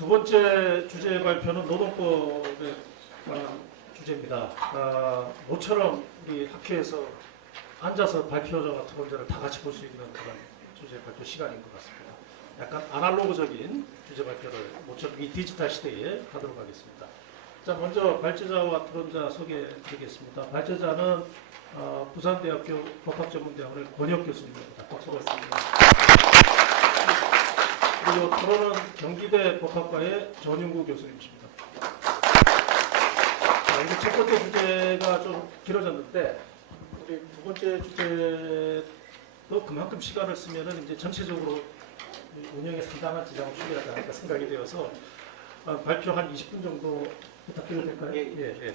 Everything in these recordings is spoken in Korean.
두 번째 주제 발표는 노동법에 관한 주제입니다. 모처럼 우리 학회에서 앉아서 발표자와 토론자를 다 같이 볼 수 있는 그런 주제 발표 시간인 것 같습니다. 약간 아날로그적인 주제 발표를 모처럼 이 디지털 시대에 하도록 하겠습니다. 자, 먼저 발제자와 토론자 소개해 드리겠습니다. 발제자는 부산대학교 법학전문대학원의 권혁 교수님입니다. 박수 받습니다. 그리고 토론은 경기대 법학과의 전윤구 교수님이십니다. 자, 이제 첫 번째 주제가 좀 길어졌는데 우리 두 번째 주제도 그만큼 시간을 쓰면은 이제 전체적으로 운영에 상당한 지장을 주게 하지 않을까 생각이 되어서 발표 한 20분 정도 부탁드려도 될까요? 예.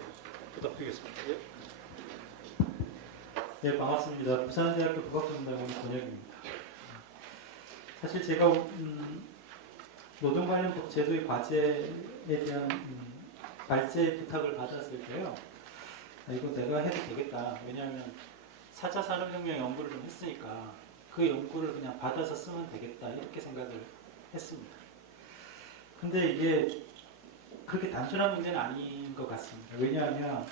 부탁드리겠습니다. 예. 네, 반갑습니다. 부산대학교 법학전문대학원 권혁입니다. 사실 제가 노동 관련 제도의 과제에 대한 발제 부탁을 받았을 때요. 이거 내가 해도 되겠다. 왜냐하면 4차 산업혁명 연구를 좀 했으니까 그 연구를 그냥 받아서 쓰면 되겠다. 이렇게 생각을 했습니다. 근데 이게 그렇게 단순한 문제는 아닌 것 같습니다. 왜냐하면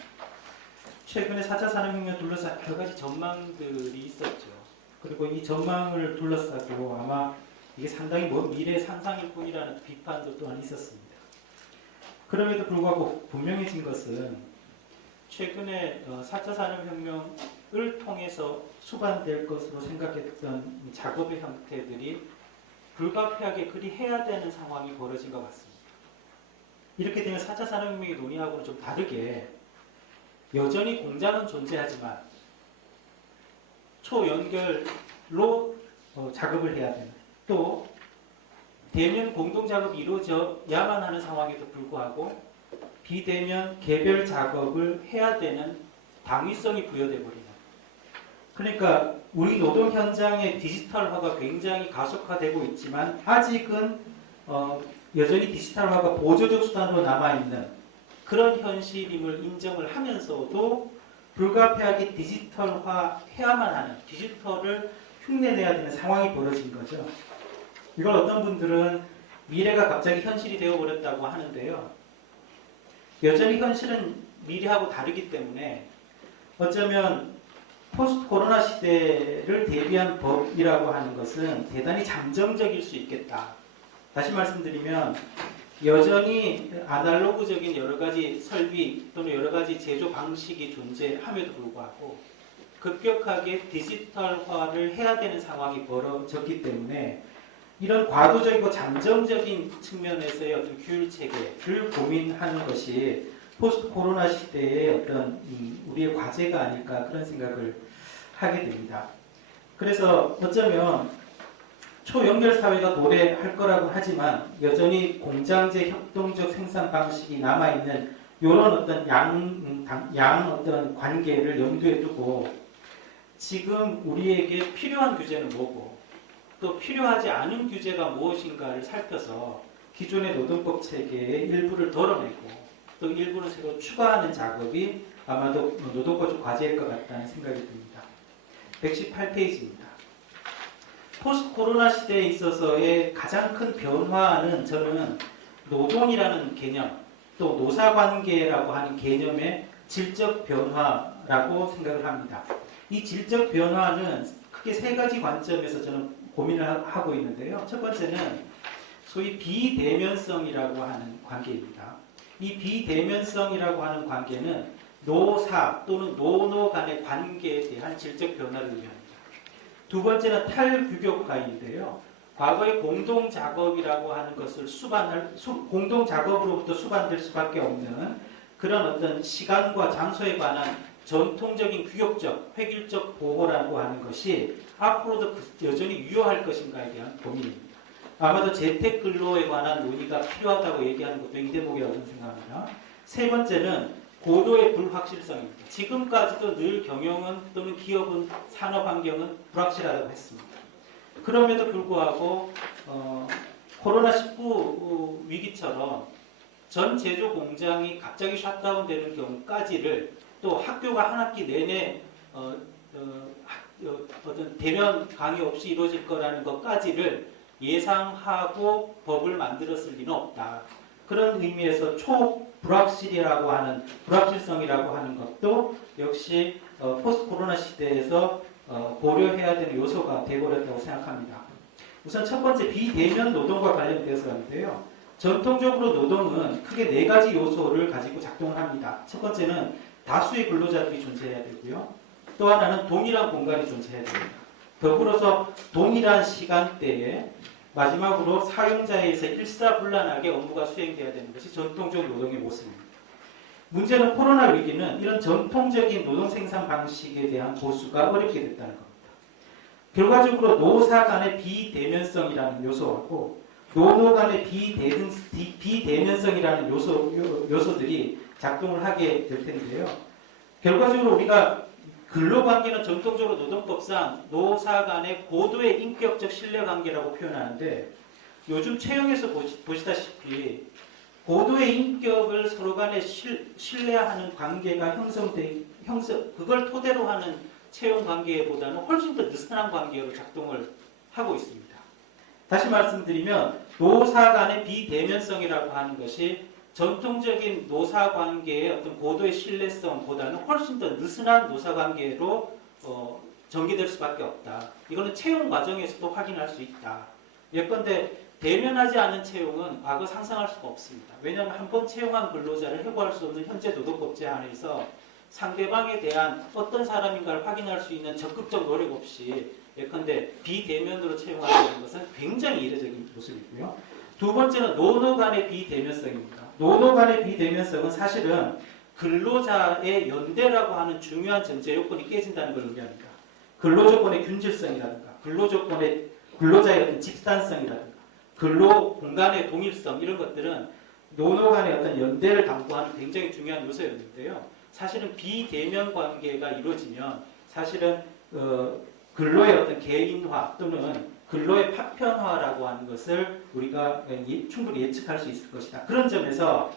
최근에 4차 산업혁명 둘러싼 여러 가지 전망들이 있었죠. 그리고 이 전망을 둘러싸고 아마 이게 상당히 먼 미래 상상일 뿐이라는 비판도 또한 있었습니다. 그럼에도 불구하고 분명해진 것은 최근에 4차 산업혁명을 통해서 수반될 것으로 생각했던 작업의 형태들이 불가피하게 그리 해야 되는 상황이 벌어진 것 같습니다. 이렇게 되면 4차 산업혁명의 논의하고는 좀 다르게 여전히 공장은 존재하지만 초연결로 작업을 해야 되는, 또 대면 공동 작업이 이루어져야만 하는 상황에도 불구하고 비대면 개별 작업을 해야 되는 당위성이 부여돼 버리는. 그러니까 우리 노동 현장의 디지털화가 굉장히 가속화되고 있지만 아직은 여전히 디지털화가 보조적 수단으로 남아있는 그런 현실임을 인정을 하면서도 불가피하게 디지털화 해야만 하는, 디지털을 흉내내야 되는 상황이 벌어진 거죠. 이걸 어떤 분들은 미래가 갑자기 현실이 되어버렸다고 하는데요. 여전히 현실은 미래하고 다르기 때문에 어쩌면 포스트 코로나 시대를 대비한 법이라고 하는 것은 대단히 잠정적일 수 있겠다. 다시 말씀드리면 여전히 아날로그적인 여러 가지 설비 또는 여러 가지 제조 방식이 존재함에도 불구하고 급격하게 디지털화를 해야 되는 상황이 벌어졌기 때문에 이런 과도적이고 잠정적인 측면에서의 어떤 규율 체계를 고민하는 것이 포스트 코로나 시대의 어떤 우리의 과제가 아닐까 그런 생각을 하게 됩니다. 그래서 어쩌면 초연결 사회가 도래할 거라고 하지만 여전히 공장제 협동적 생산 방식이 남아있는 이런 어떤 양 어떤 관계를 염두에 두고 지금 우리에게 필요한 규제는 뭐고 또 필요하지 않은 규제가 무엇인가를 살펴서 기존의 노동법 체계의 일부를 덜어내고 또 일부를 새로 추가하는 작업이 아마도 노동법 과제일 것 같다는 생각이 듭니다. 118페이지입니다. 포스트 코로나 시대에 있어서의 가장 큰 변화는 저는 노동이라는 개념, 또 노사관계라고 하는 개념의 질적 변화라고 생각을 합니다. 이 질적 변화는 크게 세 가지 관점에서 저는 고민을 하고 있는데요. 첫 번째는 소위 비대면성이라고 하는 관계입니다. 이 비대면성이라고 하는 관계는 노사 또는 노노 간의 관계에 대한 질적 변화를 의미합니다. 두 번째는 탈규격화인데요. 과거의 공동 작업이라고 하는 것을 공동 작업으로부터 수반될 수밖에 없는 그런 어떤 시간과 장소에 관한 전통적인 규격적, 획일적 보호라고 하는 것이 앞으로도 여전히 유효할 것인가에 대한 고민입니다. 아마도 재택근로에 관한 논의가 필요하다고 얘기하는 것도 이 대목이라고 생각합니다. 세 번째는 고도의 불확실성입니다. 지금까지도 늘 경영은 또는 기업은 산업 환경은 불확실하다고 했습니다. 그럼에도 불구하고 코로나19 위기처럼 전 제조 공장이 갑자기 셧다운 되는 경우까지를 또 학교가 한 학기 내내 어떤 대면 강의 없이 이루어질 거라는 것까지를 예상하고 법을 만들었을 리는 없다. 그런 의미에서 초불확실이라고 하는 불확실성이라고 하는 것도 역시 포스트 코로나 시대에서 고려해야 되는 요소가 되어버렸다고 생각합니다. 우선 첫 번째 비대면 노동과 관련되어서 하는데요. 전통적으로 노동은 크게 네 가지 요소를 가지고 작동을 합니다. 첫 번째는 다수의 근로자들이 존재해야 되고요. 또 하나는 동일한 공간이 존재해야 됩니다. 더불어서 동일한 시간대에 마지막으로 사용자에 의해서 일사불란하게 업무가 수행돼야 되는 것이 전통적 노동의 모습입니다. 문제는 코로나 위기는 이런 전통적인 노동 생산 방식에 대한 고수가 어렵게 됐다는 겁니다. 결과적으로 노사 간의 비대면성이라는 요소하고 노노 간의 비대면성이라는 요소들이 작동을 하게 될 텐데요. 결과적으로 우리가 근로관계는 전통적으로 노동법상 노사 간의 고도의 인격적 신뢰관계라고 표현하는데 요즘 채용에서 보시다시피 고도의 인격을 서로 간에 신뢰하는 관계가 그걸 토대로 하는 채용 관계보다는 훨씬 더 느슨한 관계로 작동을 하고 있습니다. 다시 말씀드리면 노사 간의 비대면성이라고 하는 것이 전통적인 노사 관계의 어떤 고도의 신뢰성보다는 훨씬 더 느슨한 노사 관계로 전개될 수밖에 없다. 이거는 채용 과정에서도 확인할 수 있다. 예컨대 대면하지 않은 채용은 과거 상상할 수가 없습니다. 왜냐하면 한 번 채용한 근로자를 해고할 수 없는 현재 노동법제 안에서 상대방에 대한 어떤 사람인가를 확인할 수 있는 적극적 노력 없이 예컨대 비대면으로 채용하는 것은 굉장히 이례적인 모습이고요. 두 번째는 노노 간의 비대면성입니다. 노노 간의 비대면성은 사실은 근로자의 연대라고 하는 중요한 전제 요건이 깨진다는 걸 의미합니다. 근로조건의 균질성이라든가 근로자의 어떤 집단성이라든가 근로 공간의 동일성 이런 것들은 노노 간의 어떤 연대를 담보하는 굉장히 중요한 요소였는데요. 사실은 비대면 관계가 이루어지면 사실은 근로의 어떤 개인화 또는 근로의 파편화라고 하는 것을 우리가 충분히 예측할 수 있을 것이다. 그런 점에서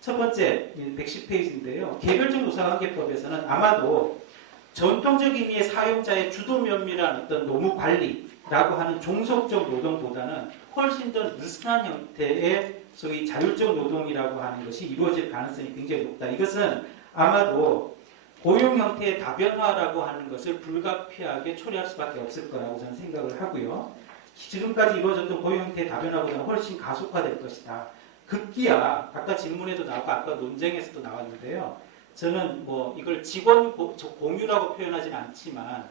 첫 번째 110페이지인데요. 개별적 노사관계법에서는 아마도 전통적 의미의 사용자의 주도 면밀한 어떤 노무 관리라고 하는 종속적 노동보다는 훨씬 더 느슨한 형태의 소위 자율적 노동이라고 하는 것이 이루어질 가능성이 굉장히 높다. 이것은 아마도 고용 형태의 다변화라고 하는 것을 불가피하게 초래할 수밖에 없을 거라고 저는 생각을 하고요. 지금까지 이루어졌던 고용 형태의 다변화보다는 훨씬 가속화될 것이다. 급기야 아까 질문에도 나왔고 아까 논쟁에서도 나왔는데요. 저는 이걸 직원 공유라고 표현하지는 않지만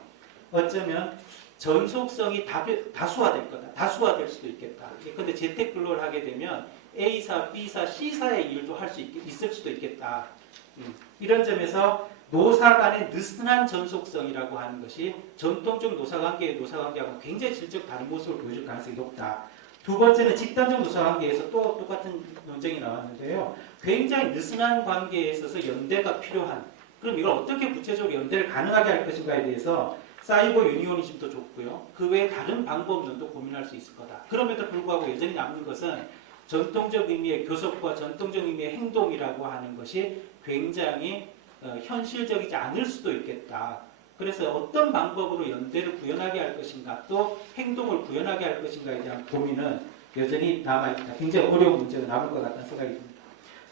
어쩌면 전속성이 다수화될 거다. 다수화될 수도 있겠다. 그런데 재택 근로를 하게 되면 A사, B사, C사의 일도 할 수 있을 수도 있겠다. 이런 점에서 노사 간의 느슨한 전속성이라고 하는 것이 전통적 노사관계의 노사관계하고 굉장히 질적 다른 모습을 보여줄 가능성이 높다. 두 번째는 집단적 노사관계에서 또 똑같은 논쟁이 나왔는데요. 굉장히 느슨한 관계에 있어서 연대가 필요한 그럼 이걸 어떻게 구체적으로 연대를 가능하게 할 것인가에 대해서 사이버 유니오니즘도 좋고요. 그 외에 다른 방법론도 고민할 수 있을 거다. 그럼에도 불구하고 여전히 남는 것은 전통적 의미의 교섭과 전통적 의미의 행동이라고 하는 것이 굉장히 현실적이지 않을 수도 있겠다. 그래서 어떤 방법으로 연대를 구현하게 할 것인가 또 행동을 구현하게 할 것인가에 대한 고민은 여전히 남아있다. 굉장히 어려운 문제가 남을 것 같다는 생각이 듭니다.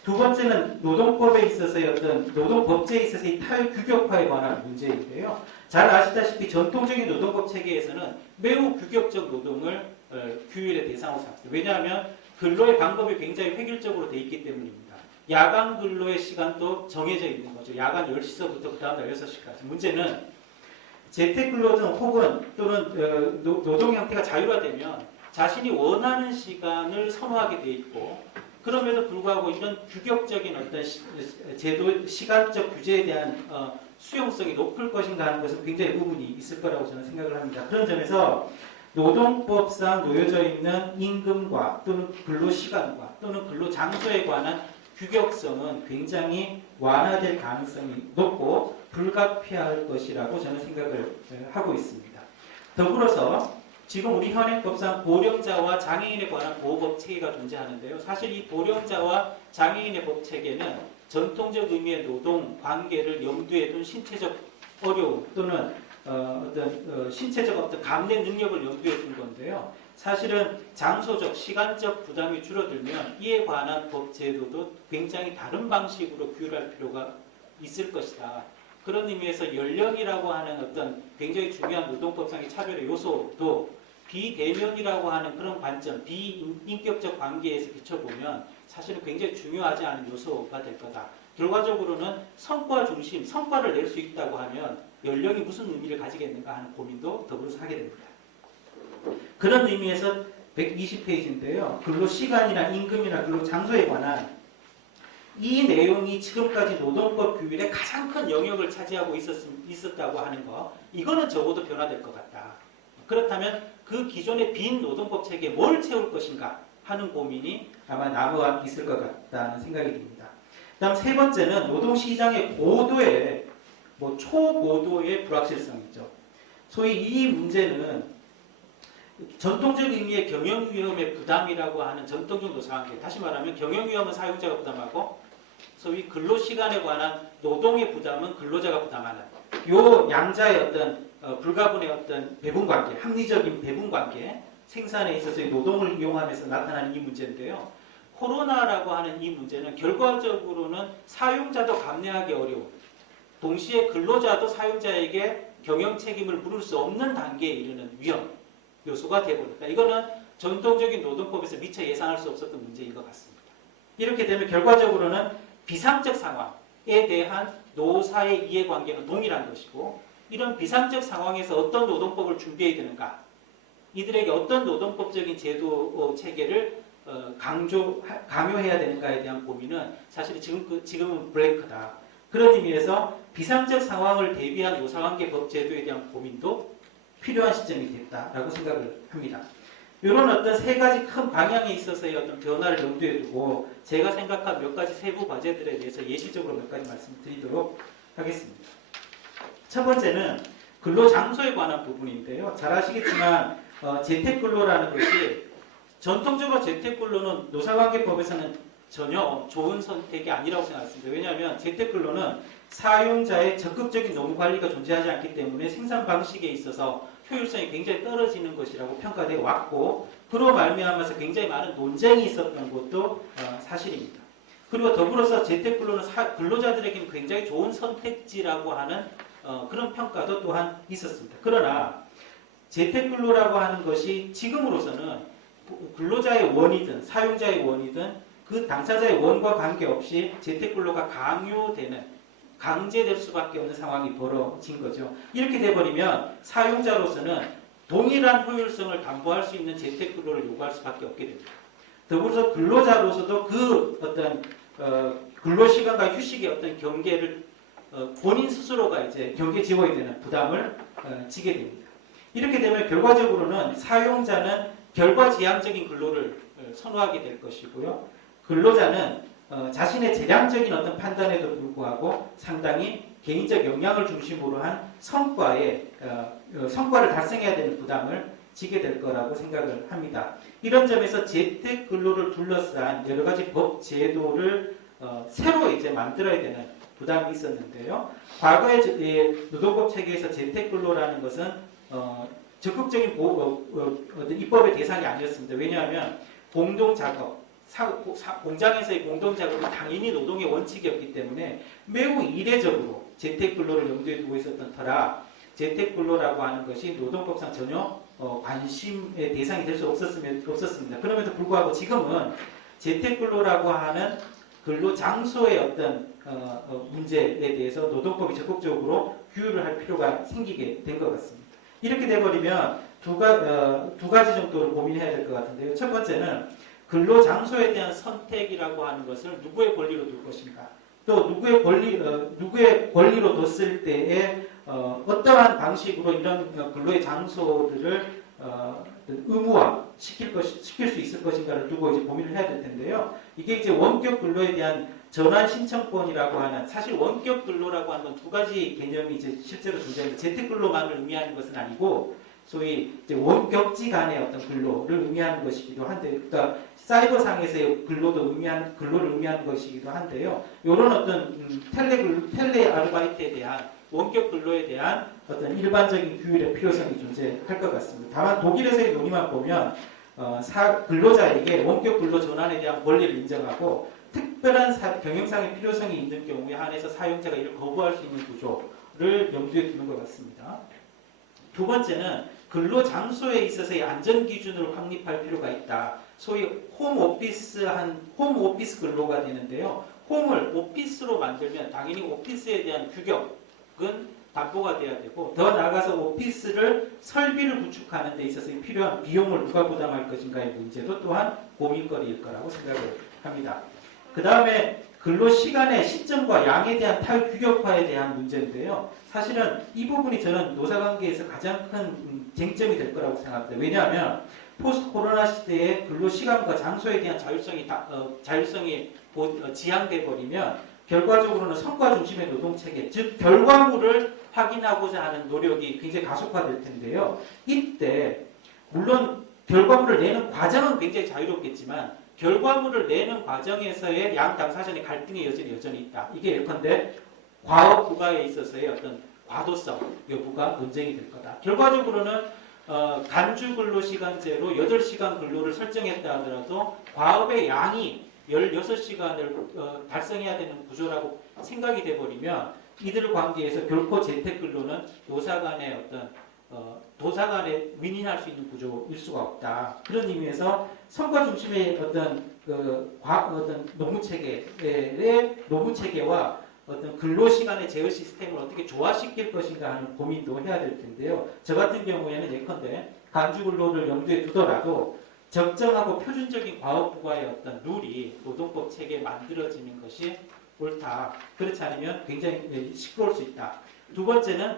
두 번째는 노동법에 있어서의 어떤 노동법제에 있어서의 탈규격화에 관한 문제인데요. 잘 아시다시피 전통적인 노동법 체계에서는 매우 규격적 노동을 규율의 대상으로 삼습니다. 왜냐하면 근로의 방법이 굉장히 획일적으로 돼 있기 때문입니다. 야간 근로의 시간도 정해져 있는 거죠. 야간 10시서부터 그 다음날 6시까지. 문제는 재택근로든 혹은 또는 노동 형태가 자율화되면 자신이 원하는 시간을 선호하게 돼 있고 그럼에도 불구하고 이런 규격적인 어떤 제도 시간적 규제에 대한 수용성이 높을 것인가 하는 것은 굉장히 의문이 있을 거라고 저는 생각을 합니다. 그런 점에서 노동법상 놓여져 있는 임금과 또는 근로시간과 또는 근로장소에 관한 규격성은 굉장히 완화될 가능성이 높고 불가피할 것이라고 저는 생각을 하고 있습니다. 더불어서 지금 우리 현행법상 고령자와 장애인에 관한 보호법 체계가 존재하는데요. 사실 이 고령자와 장애인의 법 체계는 전통적 의미의 노동 관계를 염두에 둔 신체적 어려움 또는 신체적 어떤 감내 능력을 염두에 둔 건데요. 사실은 장소적, 시간적 부담이 줄어들면 이에 관한 법 제도도 굉장히 다른 방식으로 규율할 필요가 있을 것이다. 그런 의미에서 연령이라고 하는 어떤 굉장히 중요한 노동법상의 차별의 요소도 비대면이라고 하는 그런 관점, 비인격적 관계에서 비춰보면 사실은 굉장히 중요하지 않은 요소가 될 거다. 결과적으로는 성과 중심, 성과를 낼 수 있다고 하면 연령이 무슨 의미를 가지겠는가 하는 고민도 더불어서 하게 됩니다. 그런 의미에서 120페이지인데요. 근로시간이나 임금이나 근로장소에 관한 이 내용이 지금까지 노동법 규율의 가장 큰 영역을 차지하고 있었다고 하는 거, 이거는 적어도 변화될 것 같다. 그렇다면 그 기존의 빈 노동법 체계에 뭘 채울 것인가 하는 고민이 아마 남아 있을 것 같다는 생각이 듭니다. 다음 세 번째는 노동시장의 고도의, 초고도의 불확실성이죠. 소위 이 문제는 전통적 의미의 경영위험의 부담이라고 하는 전통적 노사관계, 다시 말하면 경영위험은 사용자가 부담하고 소위 근로시간에 관한 노동의 부담은 근로자가 부담하는 요 양자의 어떤 불가분의 어떤 배분관계, 합리적인 배분관계, 생산에 있어서의 노동을 이용하면서 나타나는 이 문제인데요. 코로나라고 하는 이 문제는 결과적으로는 사용자도 감내하기 어려운, 동시에 근로자도 사용자에게 경영 책임을 물을 수 없는 단계에 이르는 위험 요소가 되어버렸다. 이거는 전통적인 노동법에서 미처 예상할 수 없었던 문제인 것 같습니다. 이렇게 되면 결과적으로는 비상적 상황에 대한 노사의 이해관계는 동일한 것이고, 이런 비상적 상황에서 어떤 노동법을 준비해야 되는가, 이들에게 어떤 노동법적인 제도 체계를 강요해야 되는가에 대한 고민은 사실 지금은 브레이크다. 그런 의미에서 비상적 상황을 대비한 노사관계법 제도에 대한 고민도 필요한 시점이 됐다라고 생각을 합니다. 이런 어떤 세 가지 큰 방향에 있어서의 어떤 변화를 염두에 두고 제가 생각한 몇 가지 세부 과제들에 대해서 예시적으로 몇 가지 말씀드리도록 하겠습니다. 첫 번째는 근로장소에 관한 부분인데요. 잘 아시겠지만 재택근로라는 것이 전통적으로 재택근로는 노사관계법에서는 전혀 좋은 선택이 아니라고 생각했습니다. 왜냐하면 재택근로는 사용자의 적극적인 노무관리가 존재하지 않기 때문에 생산 방식에 있어서 효율성이 굉장히 떨어지는 것이라고 평가되어 왔고, 그로 말미암아서 굉장히 많은 논쟁이 있었던 것도 사실입니다. 그리고 더불어서 재택근로는 근로자들에게는 굉장히 좋은 선택지라고 하는 그런 평가도 또한 있었습니다. 그러나 재택근로라고 하는 것이 지금으로서는 근로자의 원이든 사용자의 원이든 그 당사자의 원과 관계없이 재택근로가 강제될 수밖에 없는 상황이 벌어진 거죠. 이렇게 돼버리면 사용자로서는 동일한 효율성을 담보할 수 있는 재택근로를 요구할 수밖에 없게 됩니다. 더불어서 근로자로서도 그 어떤 근로시간과 휴식의 어떤 경계를 본인 스스로가 이제 경계 지어야 되는 부담을 지게 됩니다. 이렇게 되면 결과적으로는 사용자는 결과지향적인 근로를 선호하게 될 것이고요. 근로자는 자신의 재량적인 어떤 판단에도 불구하고 상당히 개인적 역량을 중심으로 한 성과를 달성해야 되는 부담을 지게 될 거라고 생각을 합니다. 이런 점에서 재택근로를 둘러싼 여러 가지 법 제도를 새로 이제 만들어야 되는 부담이 있었는데요. 과거의 노동법 체계에서 재택근로라는 것은 적극적인 입법의 대상이 아니었습니다. 왜냐하면 공동작업, 공장에서의 공동작업은 당연히 노동의 원칙이었기 때문에 매우 이례적으로 재택근로를 염두에 두고 있었던 터라 재택근로라고 하는 것이 노동법상 전혀 관심의 대상이 될 수 없었습니다. 그럼에도 불구하고 지금은 재택근로라고 하는 근로장소의 어떤 문제에 대해서 노동법이 적극적으로 규율을 할 필요가 생기게 된 것 같습니다. 이렇게 돼버리면 두 가지 정도를 고민해야 될 것 같은데요. 첫 번째는 근로장소에 대한 선택이라고 하는 것을 누구의 권리로 둘 것인가, 또 누구의 권리로 뒀을 때에 어떠한 방식으로 이런 근로의 장소들을 의무화 시킬 수 있을 것인가를 두고 이제 고민을 해야 될 텐데요. 이게 이제 원격 근로에 대한 전환 신청권이라고 하는, 사실 원격 근로라고 하는 건 두 가지 개념이 이제 실제로 존재합니다. 재택 근로만을 의미하는 것은 아니고 소위 이제 원격지 간의 어떤 근로를 의미하는 것이기도 한데, 그러니까 사이버상에서의 근로를 의미하는 것이기도 한데요. 이런 어떤 텔레 아르바이트에 대한 원격 근로에 대한 어떤 일반적인 규율의 필요성이 존재할 것 같습니다. 다만 독일에서의 논의만 보면 근로자에게 원격 근로 전환에 대한 권리를 인정하고 특별한 경영상의 필요성이 있는 경우에 한해서 사용자가 이를 거부할 수 있는 구조를 염두에 두는 것 같습니다. 두 번째는 근로 장소에 있어서의 안전 기준을 확립할 필요가 있다. 소위 홈오피스 근로가 되는데요. 홈을 오피스로 만들면 당연히 오피스에 대한 규격은 담보가 돼야 되고, 더 나아가서 오피스를 설비를 구축하는 데 있어서 필요한 비용을 누가 부담할 것인가의 문제도 또한 고민거리일 거라고 생각을 합니다. 그 다음에 근로시간의 시점과 양에 대한 탈규격화에 대한 문제인데요. 사실은 이 부분이 저는 노사관계에서 가장 큰 쟁점이 될 거라고 생각합니다. 왜냐하면 포스트 코로나 시대에 근로시간과 장소에 대한 자율성이 지향돼 버리면 결과적으로는 성과 중심의 노동체계, 즉 결과물을 확인하고자 하는 노력이 굉장히 가속화될 텐데요. 이때 물론 결과물을 내는 과정은 굉장히 자유롭겠지만 결과물을 내는 과정에서의 양 당사자의 갈등의 여전히 있다. 이게 예컨대 과업 부가에 있어서의 어떤 과도성 여부가 논쟁이 될 거다. 결과적으로는 간주 근로시간제로 8시간 근로를 설정했다 하더라도 과업의 양이 16시간을 달성해야 되는 구조라고 생각이 돼버리면 이들 관계에서 결코 재택근로는 노사 간에 윈윈할 수 있는 구조일 수가 없다. 그런 의미에서 성과 중심의 어떤 노무 체계와 어떤 근로 시간의 제어 시스템을 어떻게 조화시킬 것인가 하는 고민도 해야 될 텐데요. 저 같은 경우에는 예컨대 간주 근로를 염두에 두더라도 적정하고 표준적인 과업 부가의 어떤 룰이 노동법 체계에 만들어지는 것이 옳다. 그렇지 않으면 굉장히 시끄러울 수 있다. 두 번째는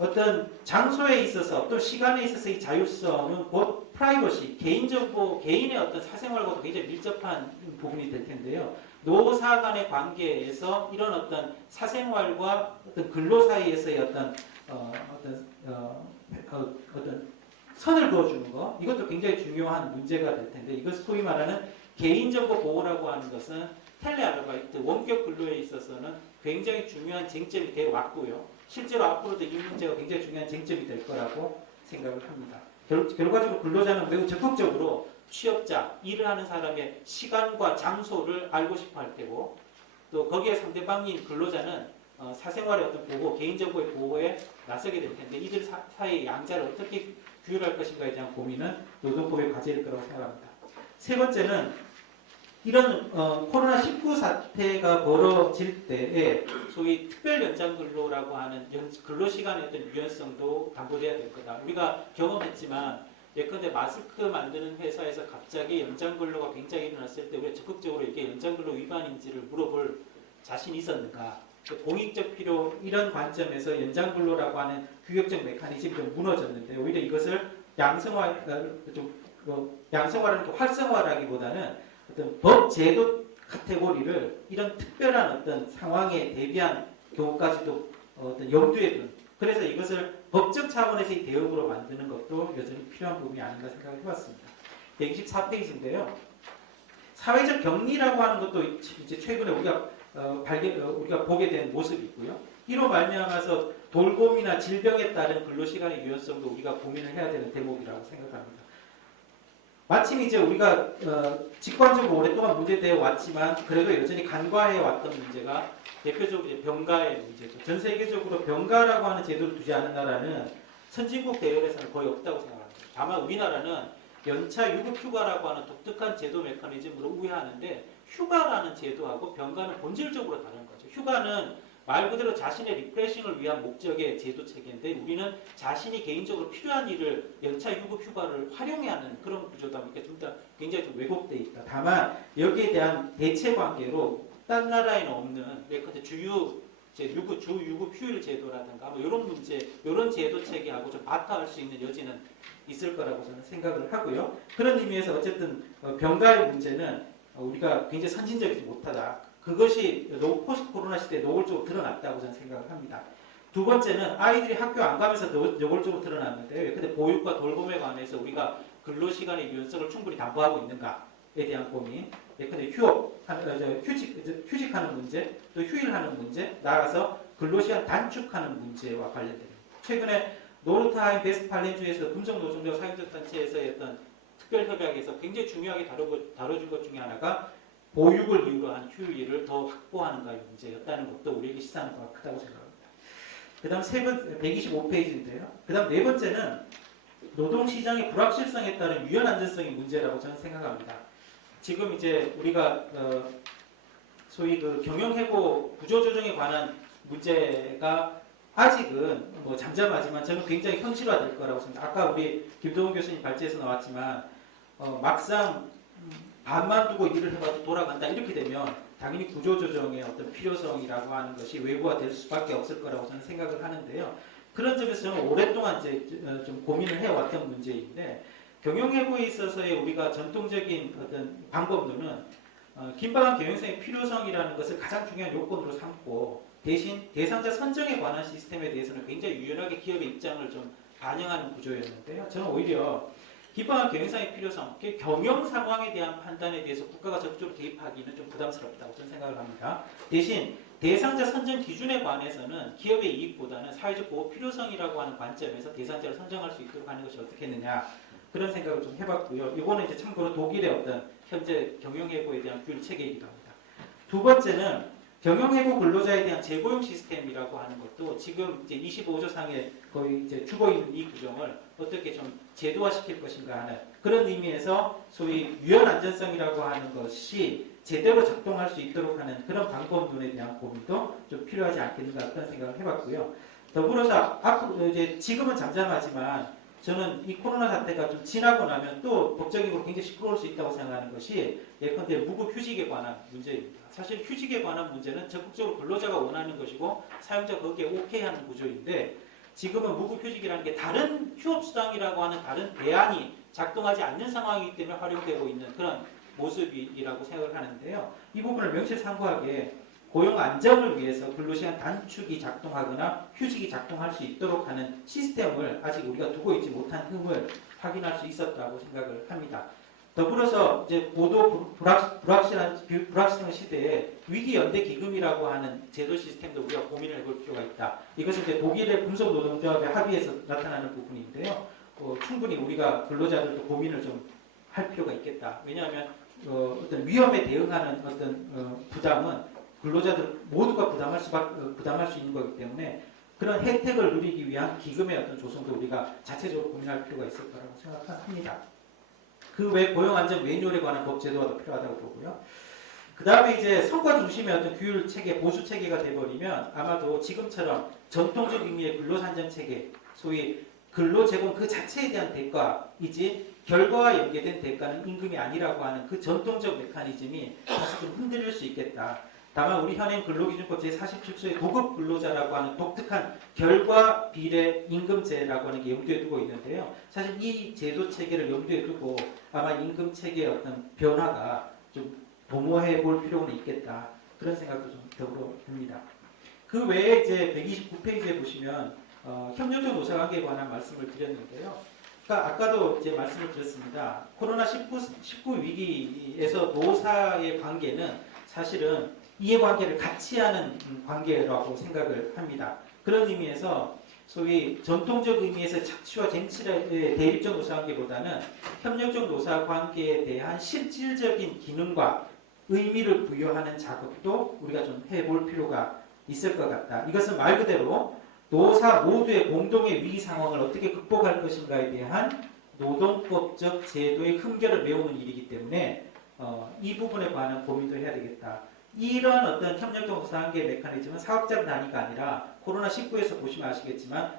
어떤 장소에 있어서 또 시간에 있어서의 자율성은 곧 프라이버시, 개인정보, 개인의 어떤 사생활과도 굉장히 밀접한 부분이 될 텐데요. 노사 간의 관계에서 이런 어떤 사생활과 어떤 근로 사이에서의 어떤 선을 그어주는 것, 이것도 굉장히 중요한 문제가 될 텐데, 이것 소위 말하는 개인정보 보호라고 하는 것은 텔레아르바이트, 원격 근로에 있어서는 굉장히 중요한 쟁점이 되어 왔고요. 실제로 앞으로도 이 문제가 굉장히 중요한 쟁점이 될 거라고 생각을 합니다. 결과적으로 근로자는 매우 적극적으로 취업자, 일을 하는 사람의 시간과 장소를 알고 싶어 할 테고, 또 거기에 상대방인 근로자는 사생활의 어떤 보호, 개인정보의 보호에 나서게 될 텐데, 이들 사이의 양자를 어떻게 규율할 것인가에 대한 고민은 노동법의 과제일 거라고 생각합니다. 세 번째는 이런 코로나19 사태가 벌어질 때에 소위 특별 연장 근로라고 하는 근로시간의 어떤 유연성도 담보돼야 될 거다. 우리가 경험했지만 예컨대 마스크 만드는 회사에서 갑자기 연장 근로가 굉장히 일어났을 때 우리가 적극적으로 이게 연장 근로 위반인지를 물어볼 자신이 있었는가. 공익적 필요 이런 관점에서 연장 근로라고 하는 규격적 메커니즘이 좀 무너졌는데 오히려 이것을 양성화라는 활성화라기보다는 어떤 법 제도 카테고리를 이런 특별한 어떤 상황에 대비한 경우까지도 어떤 염두에 둔, 그래서 이것을 법적 차원에서의 대응으로 만드는 것도 여전히 필요한 부분이 아닌가 생각을 해봤습니다. 124페이지인데요. 사회적 격리라고 하는 것도 이제 최근에 우리가 보게 된 모습이 있고요. 이로 말미암아서 돌봄이나 질병에 따른 근로시간의 유연성도 우리가 고민을 해야 되는 대목이라고 생각합니다. 마침 이제 우리가 직관적으로 오랫동안 문제되어 왔지만 그래도 여전히 간과해 왔던 문제가 대표적으로 이제 병가의 문제죠. 전 세계적으로 병가라고 하는 제도를 두지 않은 나라는 선진국 대열에서는 거의 없다고 생각합니다. 다만 우리나라는 연차 유급 휴가라고 하는 독특한 제도 메커니즘으로 우회하는데, 휴가라는 제도하고 병가는 본질적으로 다른 거죠. 휴가는 말 그대로 자신의 리프레싱을 위한 목적의 제도 체계인데, 우리는 자신이 개인적으로 필요한 일을 연차 유급 휴가를 활용해야 하는 그런 구조다 보니까 굉장히 좀 왜곡되어 있다. 다만 여기에 대한 대체 관계로 딴 나라에는 없는 예컨대 주 유급 휴일 제도라든가 뭐 이런 문제, 이런 제도 체계하고 좀 바탕할 수 있는 여지는 있을 거라고 저는 생각을 하고요. 그런 의미에서 어쨌든 병가의 문제는 우리가 굉장히 선진적이지 못하다. 그것이 포스트 코로나 시대에 노골적으로 드러났다고 저는 생각을 합니다. 두 번째는 아이들이 학교 안 가면서 노골적으로 드러났는데요. 근데 보육과 돌봄에 관해서 우리가 근로시간의 유연성을 충분히 담보하고 있는가에 대한 고민. 예컨대 휴직하는 문제, 또 휴일하는 문제, 나아가서 근로시간 단축하는 문제와 관련됩니다. 최근에 노르타임 베스트팔렌주에서 금속노동자 사용자단체에서의 어떤 특별협약에서 굉장히 중요하게 다뤄준 것 중에 하나가 보육을 이유로 한 휴일을 더 확보하는가의 문제였다는 것도 우리에게 시사하는 바가 크다고 생각합니다. 그 다음 125페이지인데요. 그 다음 네 번째는 노동시장의 불확실성에 따른 유연 안전성의 문제라고 저는 생각합니다. 지금 이제 우리가 소위 그 경영해고 구조조정에 관한 문제가 아직은 뭐 잠잠하지만 저는 굉장히 현실화될 거라고 생각합니다. 아까 우리 김동훈 교수님 발제에서 나왔지만 막상 반만 두고 일을 해봐도 돌아간다 이렇게 되면 당연히 구조조정의 어떤 필요성이라고 하는 것이 외부화될 수밖에 없을 거라고 저는 생각을 하는데요. 그런 점에서 저는 오랫동안 이제 좀 고민을 해왔던 문제인데 경영해고에 있어서의 우리가 전통적인 어떤 방법론은 긴박한 경영성의 필요성이라는 것을 가장 중요한 요건으로 삼고 대신 대상자 선정에 관한 시스템에 대해서는 굉장히 유연하게 기업의 입장을 좀 반영하는 구조였는데요. 저는 오히려 긴박한 경영성의 필요성, 경영 상황에 대한 판단에 대해서 국가가 적극적으로 개입하기는 좀 부담스럽다고 저는 생각을 합니다. 대신 대상자 선정 기준에 관해서는 기업의 이익보다는 사회적 보호 필요성이라고 하는 관점에서 대상자를 선정할 수 있도록 하는 것이 어떻겠느냐 그런 생각을 좀 해봤고요. 이거는 이제 참고로 독일의 어떤 현재 경영해고에 대한 규율 체계이기도 합니다. 두 번째는 경영해고 근로자에 대한 재고용 시스템이라고 하는 것도 지금 이제 25조 상에 거의 이제 주고 있는 이 규정을 어떻게 좀 제도화시킬 것인가 하는 그런 의미에서 소위 유연 안전성이라고 하는 것이 제대로 작동할 수 있도록 하는 그런 방법론에 대한 고민도 좀 필요하지 않겠는가 그런 생각을 해봤고요. 더불어서 앞으로 이제 지금은 잠잠하지만 저는 이 코로나 사태가 좀 지나고 나면 또 법적으로 굉장히 시끄러울 수 있다고 생각하는 것이 예컨대 무급 휴직에 관한 문제입니다. 사실 휴직에 관한 문제는 적극적으로 근로자가 원하는 것이고 사용자 거기에 오케이 하는 구조인데 지금은 무급 휴직이라는 게 다른 휴업수당이라고 하는 다른 대안이 작동하지 않는 상황이기 때문에 활용되고 있는 그런 모습이라고 생각을 하는데요. 이 부분을 명실상부하게 고용 안정을 위해서 근로시간 단축이 작동하거나 휴직이 작동할 수 있도록 하는 시스템을 아직 우리가 두고 있지 못한 흠을 확인할 수 있었다고 생각을 합니다. 더불어서 이제 고도 불확실한 시대에 위기연대 기금이라고 하는 제도 시스템도 우리가 고민을 해볼 필요가 있다. 이것은 이제 독일의 금속노동조합의 합의에서 나타나는 부분인데요. 충분히 우리가 근로자들도 고민을 좀 할 필요가 있겠다. 왜냐하면 어떤 위험에 대응하는 어떤 부담은 근로자들 모두가 부담할 수 있는 거기 때문에 그런 혜택을 누리기 위한 기금의 어떤 조성도 우리가 자체적으로 고민할 필요가 있을 거라고 생각합니다. 그 외 고용안전 매뉴얼에 관한 법 제도화도 필요하다고 보고요. 그 다음에 이제 성과 중심의 어떤 규율 체계, 보수 체계가 돼버리면 아마도 지금처럼 전통적 의미의 근로산정 체계, 소위 근로 제공 그 자체에 대한 대가이지 결과와 연계된 대가는 임금이 아니라고 하는 그 전통적 메커니즘이 다시 좀 흔들릴 수 있겠다. 다만 우리 현행 근로기준법 제47조의 도급 근로자라고 하는 독특한 결과 비례 임금제라고 하는 게 염두에 두고 있는데요. 사실 이 제도 체계를 염두에 두고 아마 임금 체계의 어떤 변화가 좀 도모해 볼 필요는 있겠다. 그런 생각도 좀 더불어 듭니다. 그 외에 이제 129페이지에 보시면 협력적 노사관계에 관한 말씀을 드렸는데요. 그러니까 아까도 이제 말씀을 드렸습니다. 코로나19 위기에서 노사의 관계는 사실은 이해관계를 같이 하는 관계라고 생각을 합니다. 그런 의미에서 소위 전통적 의미에서 착취와 쟁취의 대립적 노사관계보다는 협력적 노사관계에 대한 실질적인 기능과 의미를 부여하는 작업도 우리가 좀 해볼 필요가 있을 것 같다. 이것은 말 그대로 노사 모두의 공동의 위기 상황을 어떻게 극복할 것인가에 대한 노동법적 제도의 흠결을 메우는 일이기 때문에 이 부분에 관한 고민도 해야 되겠다. 이런 어떤 협력적 노사관계 메커니즘은 사업장 단위가 아니라 코로나19에서 보시면 아시겠지만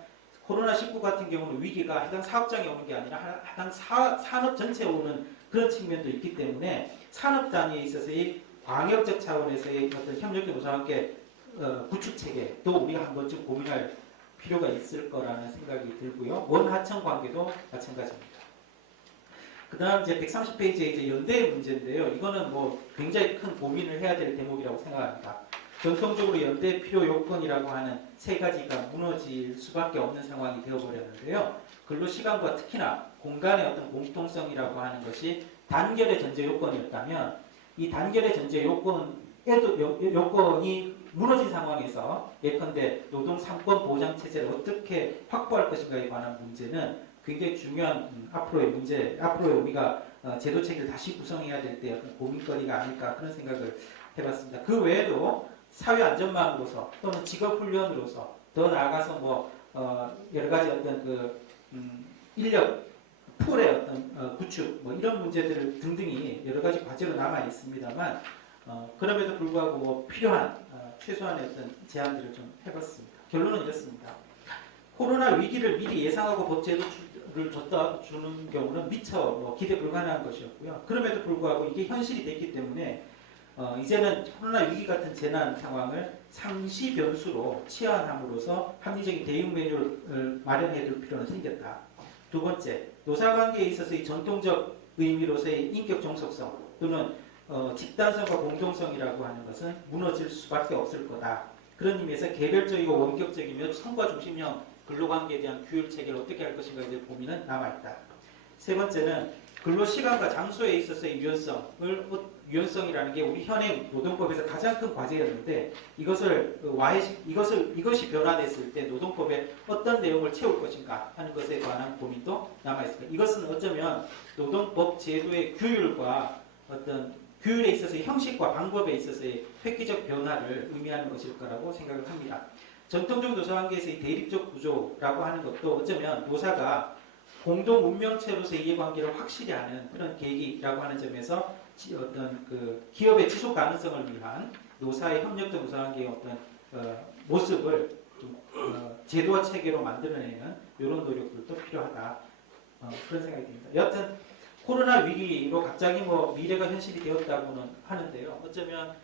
코로나19 같은 경우는 위기가 해당 사업장에 오는 게 아니라 해당 산업 전체에 오는 그런 측면도 있기 때문에 산업 단위에 있어서의 광역적 차원에서의 어떤 협력적 노사관계 구축 체계도 우리가 한 번쯤 고민할 필요가 있을 거라는 생각이 들고요. 원하청 관계도 마찬가지입니다. 그 다음 이제 130페이지에 이제 연대의 문제인데요. 이거는 뭐 굉장히 큰 고민을 해야 될 대목이라고 생각합니다. 전통적으로 연대 필요 요건이라고 하는 세 가지가 무너질 수밖에 없는 상황이 되어버렸는데요. 근로시간과 특히나 공간의 어떤 공통성이라고 하는 것이 단결의 전제 요건이었다면 이 단결의 전제 요건을 요건이 무너진 상황에서 예컨대 노동 3권 보장 체제를 어떻게 확보할 것인가에 관한 문제는 굉장히 중요한 앞으로의 문제, 앞으로 우리가 제도 체계를 다시 구성해야 될 때 어떤 고민거리가 아닐까 그런 생각을 해봤습니다. 그 외에도 사회 안전망으로서 또는 직업 훈련으로서 더 나아가서 뭐 여러 가지 어떤 인력 풀의 어떤 구축 뭐 이런 문제들 등등이 여러 가지 과제로 남아 있습니다만 그럼에도 불구하고 뭐 필요한 최소한의 어떤 제안들을 좀 해봤습니다. 결론은 이렇습니다. 코로나 위기를 미리 예상하고 법 제도를 주는 경우는 미처 뭐 기대 불가능한 것이었고요. 그럼에도 불구하고 이게 현실이 됐기 때문에 이제는 코로나 위기 같은 재난 상황을 상시 변수로 치환함으로써 합리적인 대응 매뉴를 마련해 둘 필요는 생겼다. 두 번째, 노사관계에 있어서의 전통적 의미로서의 인격 정석성 또는 집단성과 공동성이라고 하는 것은 무너질 수밖에 없을 거다. 그런 의미에서 개별적이고 원격적이며 성과 중심형 근로관계에 대한 규율 체계를 어떻게 할 것인가에 대한 고민은 남아있다. 세 번째는 근로시간과 장소에 있어서의 유연성이라는 게 우리 현행 노동법에서 가장 큰 과제였는데 이것이 변화됐을 때 노동법에 어떤 내용을 채울 것인가 하는 것에 관한 고민도 남아있습니다. 이것은 어쩌면 노동법 제도의 규율과 어떤 규율에 있어서의 형식과 방법에 있어서의 획기적 변화를 의미하는 것일 거라고 생각을 합니다. 전통적 노사관계에서의 대립적 구조라고 하는 것도 어쩌면 노사가 공동 운명체로서의 이해관계를 확실히 하는 그런 계기라고 하는 점에서 어떤 기업의 지속 가능성을 위한 노사의 협력적 노사관계의 어떤 모습을 좀 제도와 체계로 만들어내는 이런 노력들도 필요하다. 그런 생각이 듭니다. 여하튼 코로나 위기로 갑자기 뭐 미래가 현실이 되었다고는 하는데요. 어쩌면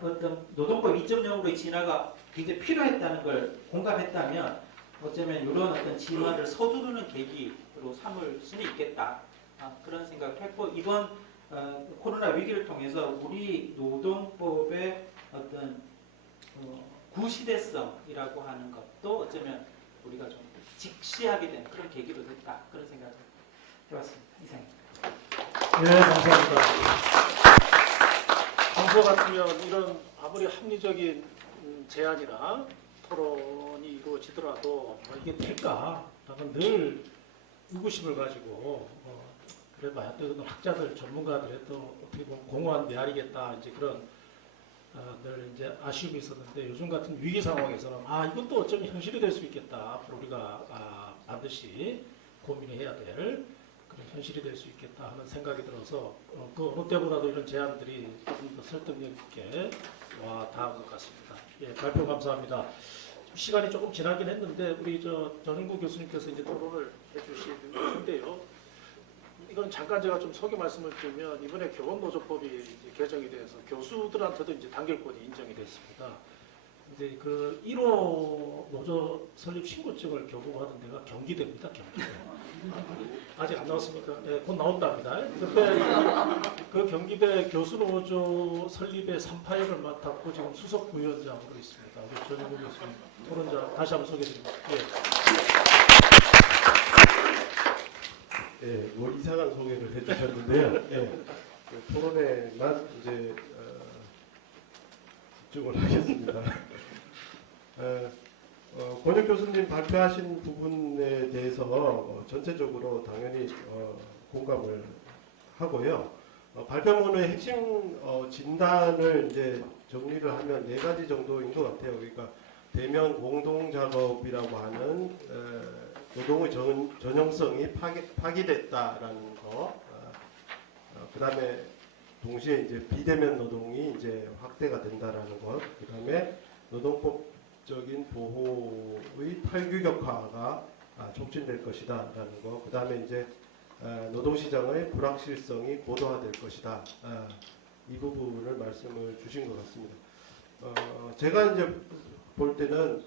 어떤 노동법 2.0으로의 진화가 굉장히 필요했다는 걸 공감했다면 어쩌면 이런 어떤 진화를 서두르는 계기로 삼을 수는 있겠다. 그런 생각을 했고 이번 코로나 위기를 통해서 우리 노동법의 어떤 구시대성이라고 하는 것도 어쩌면 우리가 좀 직시하게 된 그런 계기로 됐다. 그런 생각을 해봤습니다. 이상입니다. 네, 감사합니다. 평소 같으면 이런 아무리 합리적인 제안이나 토론이 이루어지더라도 이게 될까? 라는 늘 의구심을 가지고 그래봐야 또 학자들, 전문가들의 또 어떻게 보면 공허한 메아리겠다 이제 그런 늘 이제 아쉬움이 있었는데 요즘 같은 위기 상황에서는 이것도 어쩌면 현실이 될 수 있겠다. 앞으로 우리가 반드시 고민해야 될 그런 현실이 될 수 있겠다 하는 생각이 들어서 그 어느 때보다도 이런 제안들이 조금 더 설득력 있게 와 닿은 것 같습니다. 예, 발표 감사합니다. 시간이 조금 지나긴 했는데 우리 전인구 교수님께서 이제 토론을 해주시는데요. 이건 잠깐 제가 좀 소개 말씀을 드리면 이번에 교원노조법이 이제 개정이 돼서 교수들한테도 이제 단결권이 인정이 됐습니다. 근데 그 1호 노조 설립 신고증을 교부하던 데가 경기대입니다. 경기대. 아직 안 나왔습니까? 네, 곧 나온답니다. 그때 그 경기대 교수노조 설립의 3파역을 맡았고 지금 수석 부위원장으로 있습니다. 우리 전인구 교수님 토론자 다시 한번 소개드립니다. 예. 예, 뭐 이상한 소개를 해주셨는데요. 예, 그 토론에만 이제 집중을 하겠습니다. 권혁 교수님 발표하신 부분에 대해서 전체적으로 당연히 공감을 하고요. 발표문의 핵심 진단을 이제 정리를 하면 네 가지 정도인 것 같아요. 그러니까 대면 공동 작업이라고 하는 노동의 전형성이 파기됐다라는 거, 그다음에 동시에 이제 비대면 노동이 이제 확대가 된다라는 것, 그다음에 노동법적인 보호의 탈규격화가 촉진될 것이다라는 것, 그다음에 이제 노동시장의 불확실성이 고도화될 것이다. 이 부분을 말씀을 주신 것 같습니다. 제가 이제 볼 때는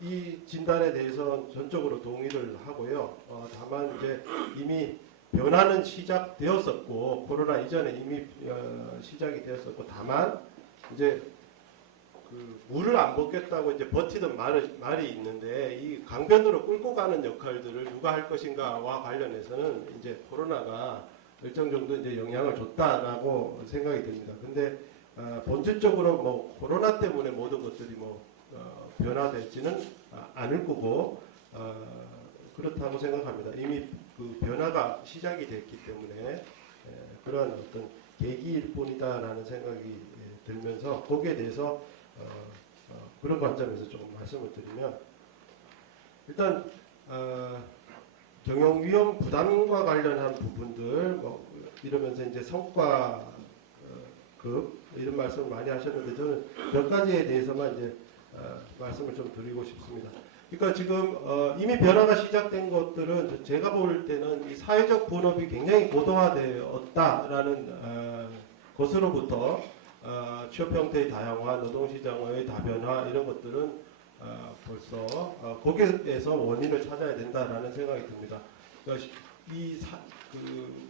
이 진단에 대해서 전적으로 동의를 하고요. 다만 이제 이미 변화는 시작되었었고 코로나 이전에 이미 시작이 되었었고 다만 이제 그 물을 안 붓겠다고 이제 버티던 말이 있는데 이 강변으로 끌고 가는 역할들을 누가 할 것인가와 관련해서는 이제 코로나가 일정 정도 이제 영향을 줬다라고 생각이 됩니다. 근데 본질적으로 뭐 코로나 때문에 모든 것들이 변화되지는 않을 거고 그렇다고 생각합니다. 이미 그 변화가 시작이 됐기 때문에 그러한 어떤 계기일 뿐이다라는 생각이 들면서 거기에 대해서 그런 관점에서 조금 말씀을 드리면 일단 경영 위험 부담과 관련한 부분들 이러면서 이제 성과급 이런 말씀을 많이 하셨는데 저는 몇 가지에 대해서만 이제 말씀을 좀 드리고 싶습니다. 그러니까 지금 이미 변화가 시작된 것들은 제가 볼 때는 이 사회적 분업이 굉장히 고도화되었다라는 것으로부터 취업 형태의 다양화, 노동시장의 다변화 이런 것들은 벌써 거기에서 원인을 찾아야 된다라는 생각이 듭니다. 그러니까